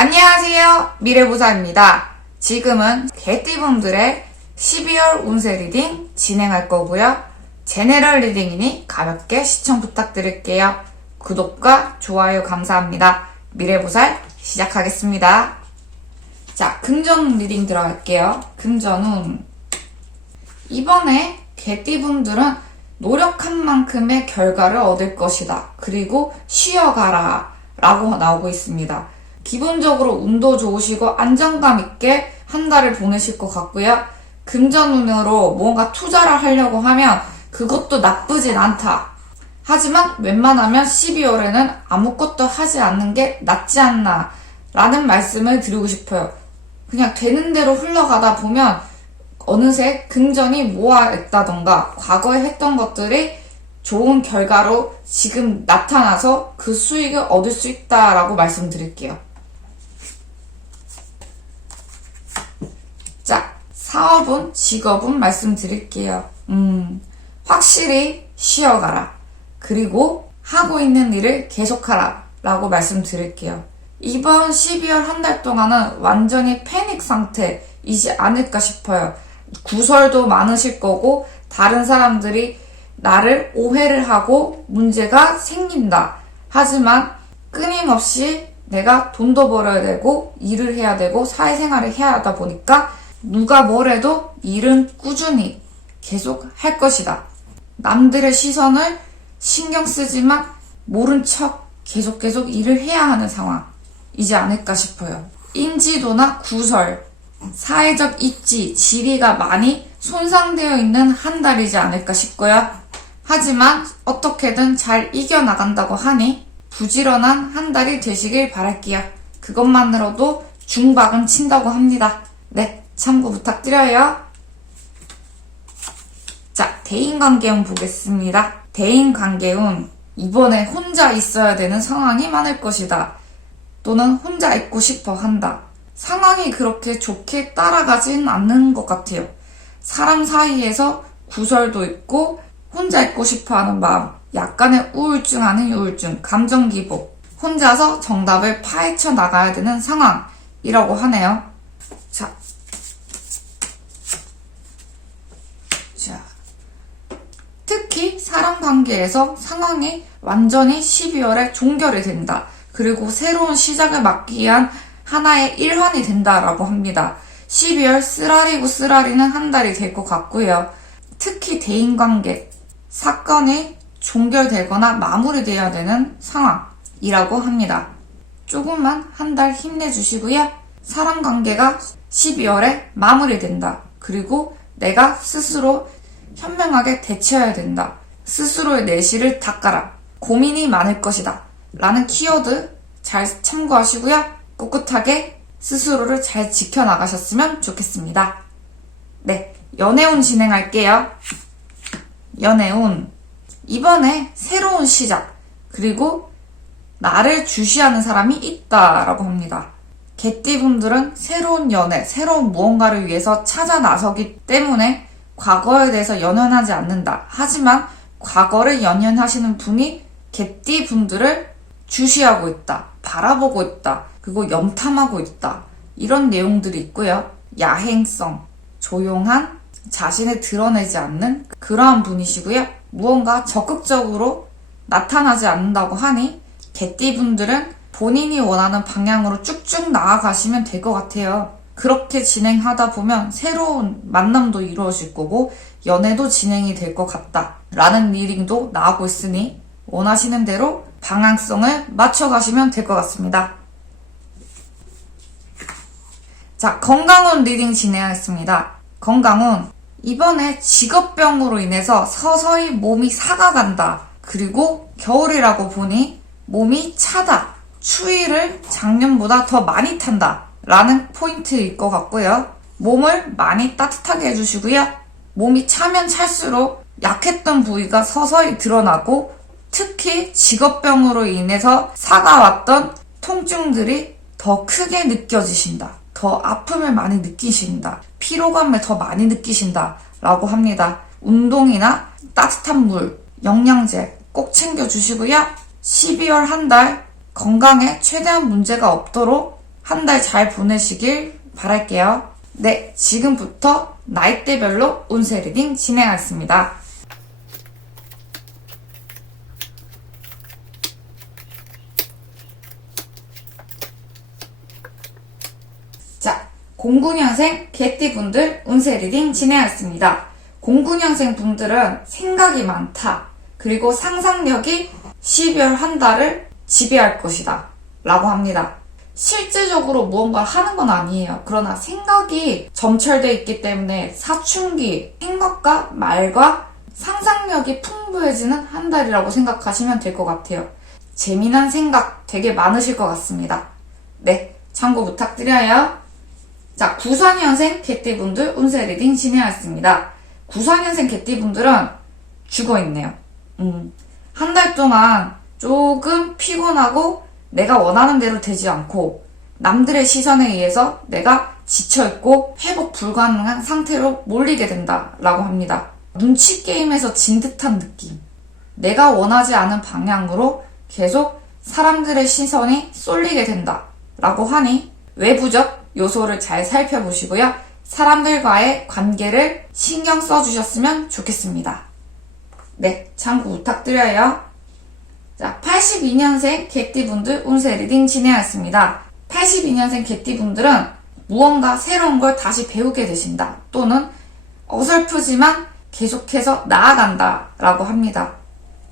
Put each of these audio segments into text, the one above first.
안녕하세요, 미래부사입니다. 지금은 개띠분들의 12월 운세 리딩 진행할 거고요. 제네럴 리딩이니 가볍게 시청 부탁드릴게요. 구독과 좋아요 감사합니다. 미래부살 시작하겠습니다. 자, 금전 리딩 들어갈게요. 금전운. 이번에 개띠분들은 노력한 만큼의 결과를 얻을 것이다. 그리고 쉬어가라 라고 나오고 있습니다. 기본적으로 운도 좋으시고 안정감 있게 한 달을 보내실 것 같고요. 금전운으로 뭔가 투자를 하려고 하면 그것도 나쁘진 않다. 하지만 웬만하면 12월에는 아무것도 하지 않는 게 낫지 않나 라는 말씀을 드리고 싶어요. 그냥 되는 대로 흘러가다 보면 어느새 금전이 모아있다던가 과거에 했던 것들이 좋은 결과로 지금 나타나서 그 수익을 얻을 수 있다라고 말씀드릴게요. 자, 사업은, 직업은 말씀드릴게요. 확실히 쉬어가라. 그리고 하고 있는 일을 계속하라 라고 말씀드릴게요. 이번 12월 한 달 동안은 완전히 패닉 상태이지 않을까 싶어요. 구설도 많으실 거고 다른 사람들이 나를 오해를 하고 문제가 생긴다. 하지만 끊임없이 내가 돈도 벌어야 되고 일을 해야 되고 사회생활을 해야 하다 보니까 누가 뭐래도 일은 꾸준히 계속 할 것이다. 남들의 시선을 신경 쓰지만 모른 척 계속 일을 해야 하는 상황이지 않을까 싶어요. 인지도나 구설, 사회적 입지, 지위가 많이 손상되어 있는 한 달이지 않을까 싶고요. 하지만 어떻게든 잘 이겨나간다고 하니 부지런한 한 달이 되시길 바랄게요. 그것만으로도 중박은 친다고 합니다. 네, 참고 부탁드려요. 자, 대인관계운 보겠습니다. 대인관계운, 이번에 혼자 있어야 되는 상황이 많을 것이다. 또는 혼자 있고 싶어 한다. 상황이 그렇게 좋게 따라가진 않는 것 같아요. 사람 사이에서 구설도 있고 혼자 있고 싶어하는 마음, 약간의 우울증 아닌 우울증, 감정 기복, 혼자서 정답을 파헤쳐 나가야 되는 상황이라고 하네요. 자, 특히 사람 관계에서 상황이 완전히 12월에 종결이 된다. 그리고 새로운 시작을 막기 위한 하나의 일환이 된다라고 합니다. 12월 쓰라리고 쓰라리는 한 달이 될 것 같고요. 특히 대인관계, 사건이 종결되거나 마무리되어야 되는 상황이라고 합니다. 조금만 한 달 힘내주시고요. 사람 관계가 12월에 마무리된다. 그리고 내가 스스로 현명하게 대처해야 된다. 스스로의 내실을 닦아라. 고민이 많을 것이다. 라는 키워드 잘 참고하시고요. 꿋꿋하게 스스로를 잘 지켜나가셨으면 좋겠습니다. 네, 연애운 진행할게요. 연애운. 이번에 새로운 시작, 그리고 나를 주시하는 사람이 있다라고 합니다. 개띠분들은 새로운 연애, 새로운 무언가를 위해서 찾아 나서기 때문에 과거에 대해서 연연하지 않는다. 하지만 과거를 연연하시는 분이 개띠분들을 주시하고 있다, 바라보고 있다, 그리고 염탐하고 있다. 이런 내용들이 있고요. 야행성, 조용한, 자신을 드러내지 않는 그러한 분이시고요. 무언가 적극적으로 나타나지 않는다고 하니 개띠분들은 본인이 원하는 방향으로 쭉쭉 나아가시면 될 것 같아요. 그렇게 진행하다 보면 새로운 만남도 이루어질 거고 연애도 진행이 될 것 같다 라는 리딩도 나오고 있으니 원하시는 대로 방향성을 맞춰가시면 될 것 같습니다. 자, 건강운 리딩 진행하겠습니다. 건강운. 이번에 직업병으로 인해서 서서히 몸이 사가간다. 그리고 겨울이라고 보니 몸이 차다. 추위를 작년보다 더 많이 탄다. 라는 포인트일 것 같고요. 몸을 많이 따뜻하게 해주시고요. 몸이 차면 찰수록 약했던 부위가 서서히 드러나고 특히 직업병으로 인해서 사가왔던 통증들이 더 크게 느껴지신다. 더 아픔을 많이 느끼신다. 피로감을 더 많이 느끼신다. 라고 합니다. 운동이나 따뜻한 물, 영양제 꼭 챙겨주시고요. 12월 한 달 건강에 최대한 문제가 없도록 한 달 잘 보내시길 바랄게요. 네, 지금부터 나이대별로 운세 리딩 진행하겠습니다. 자, 09년생 개띠분들 운세 리딩 진행하겠습니다. 09년생 분들은 생각이 많다. 그리고 상상력이 12월 한 달을 지배할 것이다. 라고 합니다. 실제적으로 무언가를 하는 건 아니에요. 그러나 생각이 점철되어 있기 때문에 사춘기, 생각과 말과 상상력이 풍부해지는 한 달이라고 생각하시면 될 것 같아요. 재미난 생각 되게 많으실 것 같습니다. 네, 참고 부탁드려요. 자, 94년생 개띠분들 운세 리딩 진행하겠습니다. 94년생 개띠분들은 죽어있네요. 한 달 동안 조금 피곤하고 내가 원하는 대로 되지 않고 남들의 시선에 의해서 내가 지쳐있고 회복 불가능한 상태로 몰리게 된다라고 합니다. 눈치 게임에서 진 듯한 느낌. 내가 원하지 않은 방향으로 계속 사람들의 시선이 쏠리게 된다라고 하니 외부적 요소를 잘 살펴보시고요. 사람들과의 관계를 신경 써주셨으면 좋겠습니다. 네, 참고 부탁드려요. 자, 82년생 개띠분들 운세 리딩 진행하겠습니다. 82년생 개띠분들은 무언가 새로운 걸 다시 배우게 되신다. 또는 어설프지만 계속해서 나아간다 라고 합니다.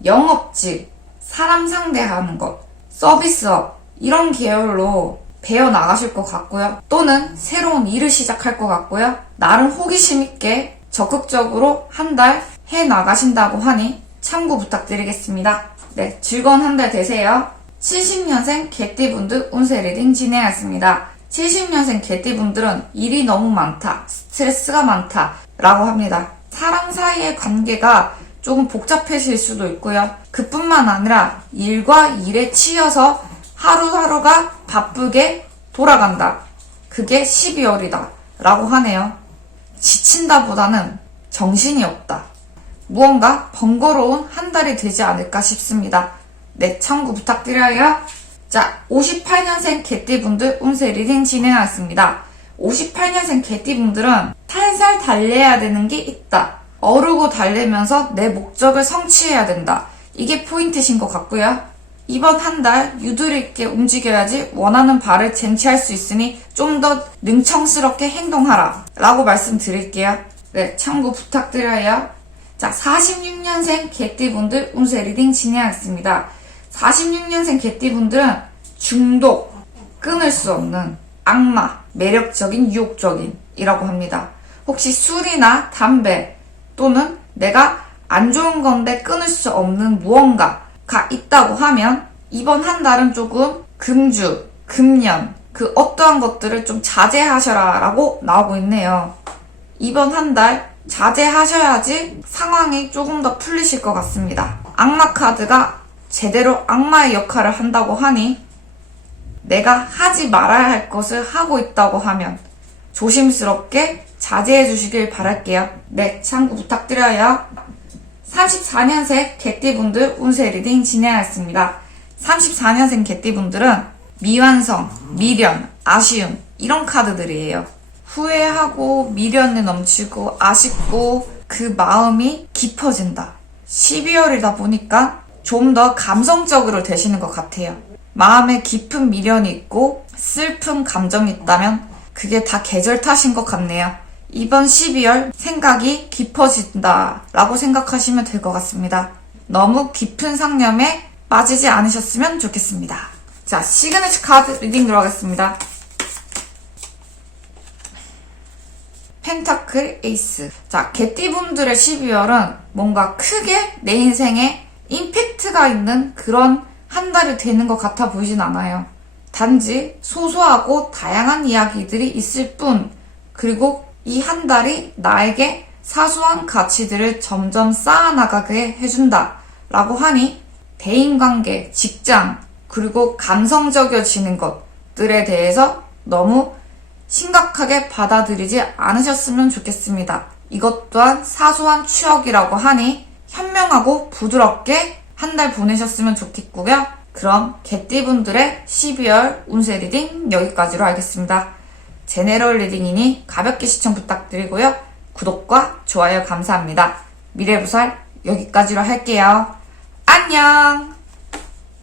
영업직, 사람 상대하는 것, 서비스업 이런 계열로 배워나가실 것 같고요. 또는 새로운 일을 시작할 것 같고요. 나름 호기심 있게 적극적으로 한 달 해나가신다고 하니 참고 부탁드리겠습니다. 네, 즐거운 한 달 되세요. 70년생 개띠분들 운세 리딩 진행하겠습니다. 70년생 개띠분들은 일이 너무 많다, 스트레스가 많다 라고 합니다. 사람 사이의 관계가 조금 복잡해질 수도 있고요. 그뿐만 아니라 일과 일에 치여서 하루하루가 바쁘게 돌아간다. 그게 12월이다 라고 하네요. 지친다 보다는 정신이 없다. 무언가 번거로운 한 달이 되지 않을까 싶습니다. 네, 참고 부탁드려요. 자, 58년생 개띠분들 운세 리딩 진행하겠습니다. 58년생 개띠분들은 살살 달려야 되는 게 있다. 어르고 달리면서 내 목적을 성취해야 된다. 이게 포인트신 것 같고요. 이번 한 달 유도리 있게 움직여야지 원하는 바를 쟁취할 수 있으니 좀 더 능청스럽게 행동하라 라고 말씀드릴게요. 네, 참고 부탁드려요. 자, 46년생 개띠분들 운세 리딩 진행하겠습니다. 46년생 개띠분들은 중독, 끊을 수 없는 악마, 매력적인, 유혹적인 이라고 합니다. 혹시 술이나 담배 또는 내가 안 좋은 건데 끊을 수 없는 무언가가 있다고 하면 이번 한 달은 조금 금주, 금년 그 어떠한 것들을 좀 자제하셔라 라고 나오고 있네요. 이번 한 달 자제하셔야지 상황이 조금 더 풀리실 것 같습니다. 악마 카드가 제대로 악마의 역할을 한다고 하니 내가 하지 말아야 할 것을 하고 있다고 하면 조심스럽게 자제해 주시길 바랄게요. 네, 참고 부탁드려요. 34년생 개띠분들 운세 리딩 진행하겠습니다. 34년생 개띠분들은 미완성, 미련, 아쉬움 이런 카드들이에요. 후회하고 미련에 넘치고 아쉽고 그 마음이 깊어진다. 12월이다 보니까 좀 더 감성적으로 되시는 것 같아요. 마음에 깊은 미련이 있고 슬픈 감정이 있다면 그게 다 계절 탓인 것 같네요. 이번 12월 생각이 깊어진다 라고 생각하시면 될 것 같습니다. 너무 깊은 상념에 빠지지 않으셨으면 좋겠습니다. 자, 시그니처 카드 리딩 들어가겠습니다. 펜타클 에이스. 자, 개띠분들의 12월은 뭔가 크게 내 인생에 임팩트가 있는 그런 한 달이 되는 것 같아 보이진 않아요. 단지 소소하고 다양한 이야기들이 있을 뿐, 그리고 이 한 달이 나에게 사소한 가치들을 점점 쌓아나가게 해준다 라고 하니 대인관계, 직장, 그리고 감성적여지는 것들에 대해서 너무 심각하게 받아들이지 않으셨으면 좋겠습니다. 이것 또한 사소한 추억이라고 하니 현명하고 부드럽게 한 달 보내셨으면 좋겠고요. 그럼 개띠분들의 12월 운세 리딩 여기까지로 하겠습니다. 제네럴 리딩이니 가볍게 시청 부탁드리고요. 구독과 좋아요 감사합니다. 미래부살 여기까지로 할게요. 안녕!